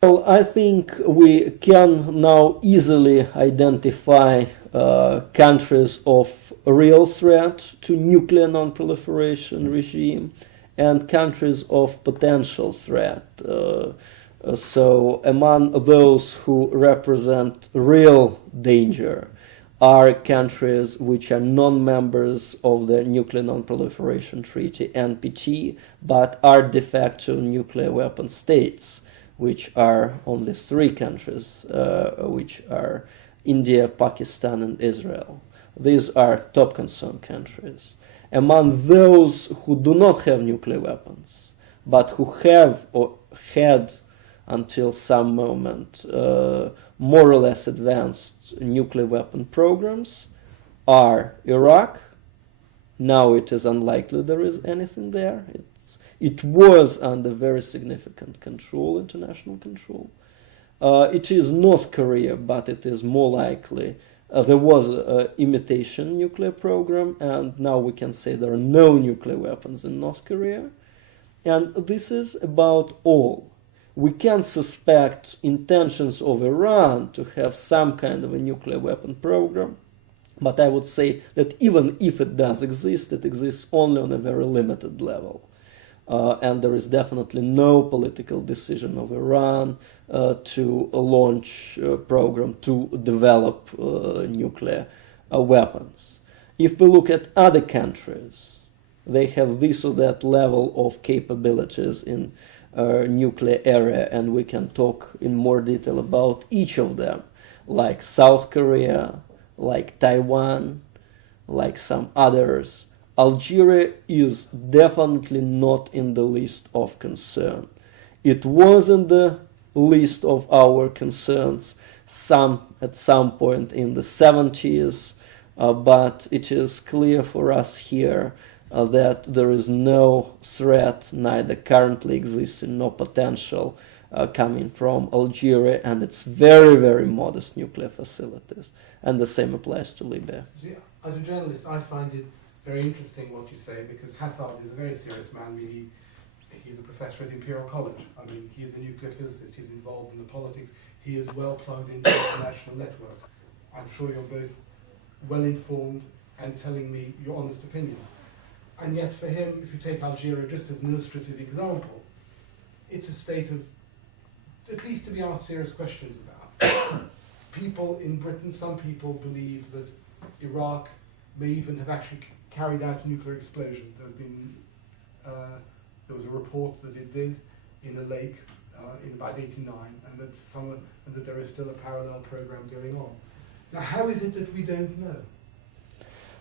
Well, I think we can now easily identify countries of real threat to nuclear non-proliferation regime and countries of potential threat. So among those who represent real danger are countries which are non-members of the Nuclear Non-Proliferation Treaty, NPT, but are de facto nuclear weapon states, which are only three countries, which are India, Pakistan, and Israel. These are top concern countries. Among those who do not have nuclear weapons, but who have or had until some moment more or less advanced nuclear weapon programs, are Iraq. Now it is unlikely there is anything there. It was under very significant control, international control. It is North Korea, but it is more likely. There was an imitation nuclear program, and now we can say there are no nuclear weapons in North Korea. And this is about all. We can suspect intentions of Iran to have some kind of a nuclear weapon program, but I would say that even if it does exist, it exists only on a very limited level. And there is definitely no political decision of Iran to launch a program to develop nuclear weapons. If we look at other countries, they have this or that level of capabilities in nuclear area, and we can talk in more detail about each of them, like South Korea, like Taiwan, like some others. Algeria is definitely not in the list of concern. It was in the list of our concerns at some point in the 70s, but it is clear for us here that there is no threat, neither currently existing nor potential, coming from Algeria and its very, very modest nuclear facilities. And the same applies to Libya. See, as a journalist, I find it very interesting what you say, because Hassad is a very serious man. I mean, he's a professor at Imperial College. I mean, he is a nuclear physicist. He's involved in the politics. He is well plugged into international networks. I'm sure you're both well informed and telling me your honest opinions. And yet for him, if you take Algeria just as an illustrative example, it's a state of, at least to be asked serious questions about. People in Britain, some people believe that Iraq may even have actually carried out a nuclear explosion. There was a report that it did in a lake in about '89, and that there is still a parallel program going on. Now, how is it that we don't know?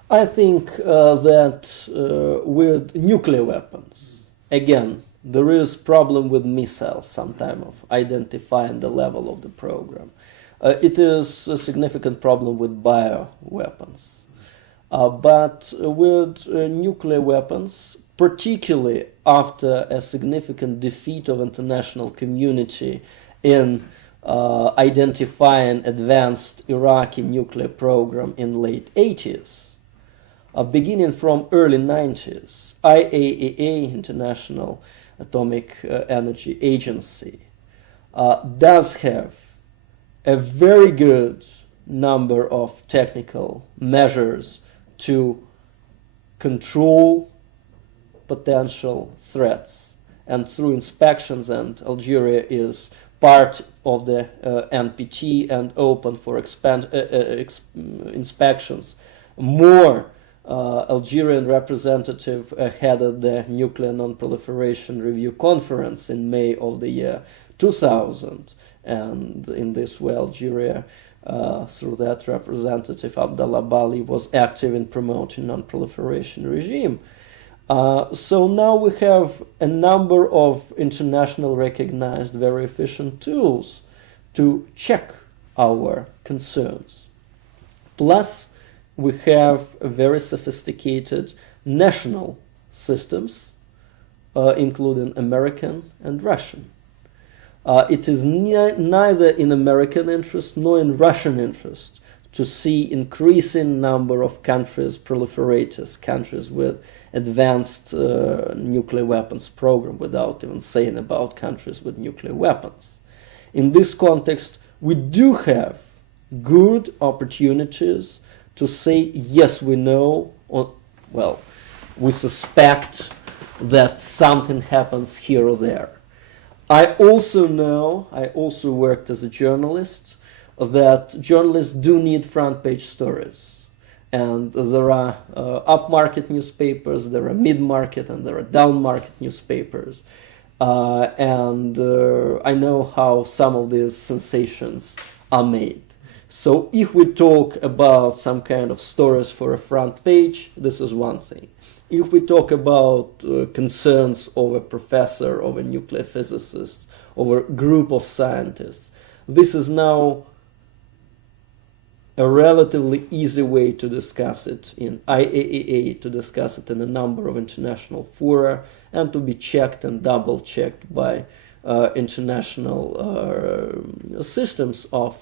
I think that with nuclear weapons, again, there is problem with missiles sometime of identifying the level of the program. It is a significant problem with bioweapons. But with nuclear weapons, particularly after a significant defeat of international community in identifying advanced Iraqi nuclear program in late 80s, beginning from early 90s, IAEA, International Atomic Energy Agency, does have a very good number of technical measures to control potential threats. And through inspections, and Algeria is part of the NPT and open for inspections, more Algerian representative headed the Nuclear Non-Proliferation Review Conference in May of the year 2000. And in this way, Algeria, through that representative, Abdallah Bali, was active in promoting non-proliferation regime. So now we have a number of international recognized very efficient tools to check our concerns. Plus, we have very sophisticated national systems, including American and Russian. It is neither in American interest nor in Russian interest to see increasing number of countries proliferators, countries with advanced nuclear weapons program, without even saying about countries with nuclear weapons. in this context, we do have good opportunities to say, yes, we know, or, well, we suspect that something happens here or there. I also know, I also worked as a journalist, that journalists do need front page stories. And there are upmarket newspapers, there are mid-market, and there are down-market newspapers. And I know how some of these sensations are made. So if we talk about some kind of stories for a front page, this is one thing. If we talk about concerns of a professor, of a nuclear physicist, of a group of scientists, this is now a relatively easy way to discuss it in IAEA, to discuss it in a number of international fora, and to be checked and double-checked by international systems of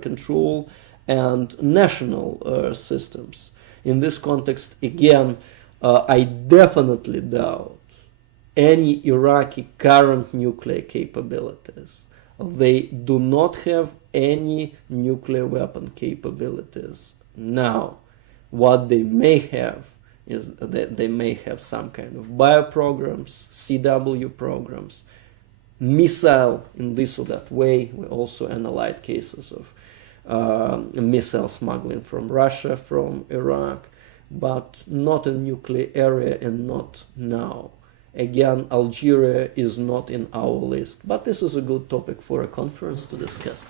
control and national systems. In this context, again, I definitely doubt any Iraqi current nuclear capabilities. They do not have any nuclear weapon capabilities now. What they may have is that they may have some kind of bio programs, CW programs, missile in this or that way. We also analyzed cases of missile smuggling from Russia, from Iraq, but not in nuclear area and not now. Again, Algeria is not in our list, but this is a good topic for a conference to discuss.